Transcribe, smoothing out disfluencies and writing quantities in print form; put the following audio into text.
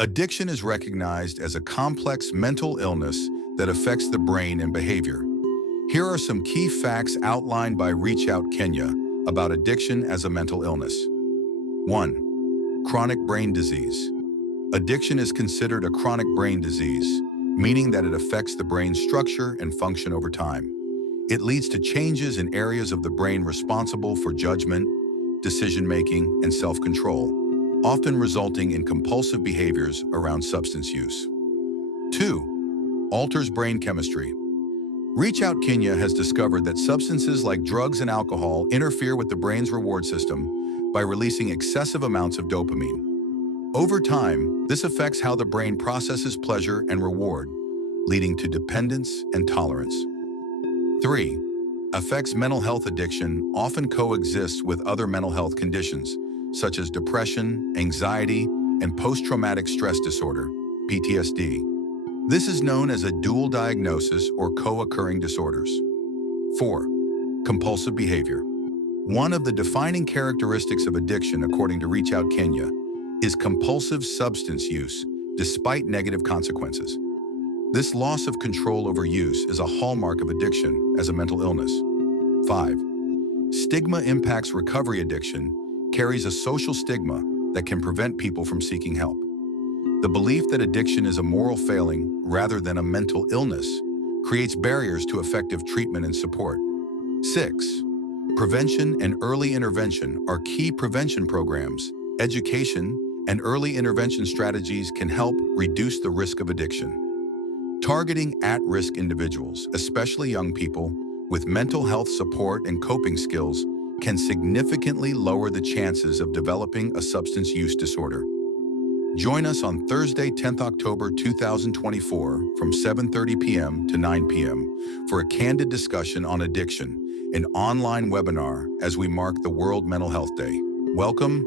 Addiction is recognized as a complex mental illness that affects the brain and behavior. Here are some key facts outlined by Reach Out Kenya about addiction as a mental illness. 1. Chronic brain disease. Addiction is considered a chronic brain disease, meaning that it affects the brain's structure and function over time. It leads to changes in areas of the brain responsible for judgment, decision-making, and self-control, often resulting in compulsive behaviors around substance use. 2. Alters brain chemistry. Reach Out Kenya has discovered that substances like drugs and alcohol interfere with the brain's reward system by releasing excessive amounts of dopamine. Over time, this affects how the brain processes pleasure and reward, leading to dependence and tolerance. 3. Affects mental health. Addiction often coexists with other mental health conditions, such as depression, anxiety, and post-traumatic stress disorder, PTSD. This is known as a dual diagnosis or co-occurring disorders. 4. Compulsive behavior. One of the defining characteristics of addiction, according to Reach Out Kenya, is compulsive substance use despite negative consequences. This loss of control over use is a hallmark of addiction as a mental illness. 5. Stigma impacts recovery. Addiction carries a social stigma that can prevent people from seeking help. The belief that addiction is a moral failing rather than a mental illness creates barriers to effective treatment and support. 6. Prevention and early intervention are key. Prevention programs, education, and early intervention strategies can help reduce the risk of addiction. Targeting at-risk individuals, especially young people, with mental health support and coping skills can significantly lower the chances of developing a substance use disorder. Join us on Thursday, 10th October 2024 from 7:30 p.m. to 9 p.m. for a candid discussion on addiction, an online webinar as we mark the World Mental Health Day. Welcome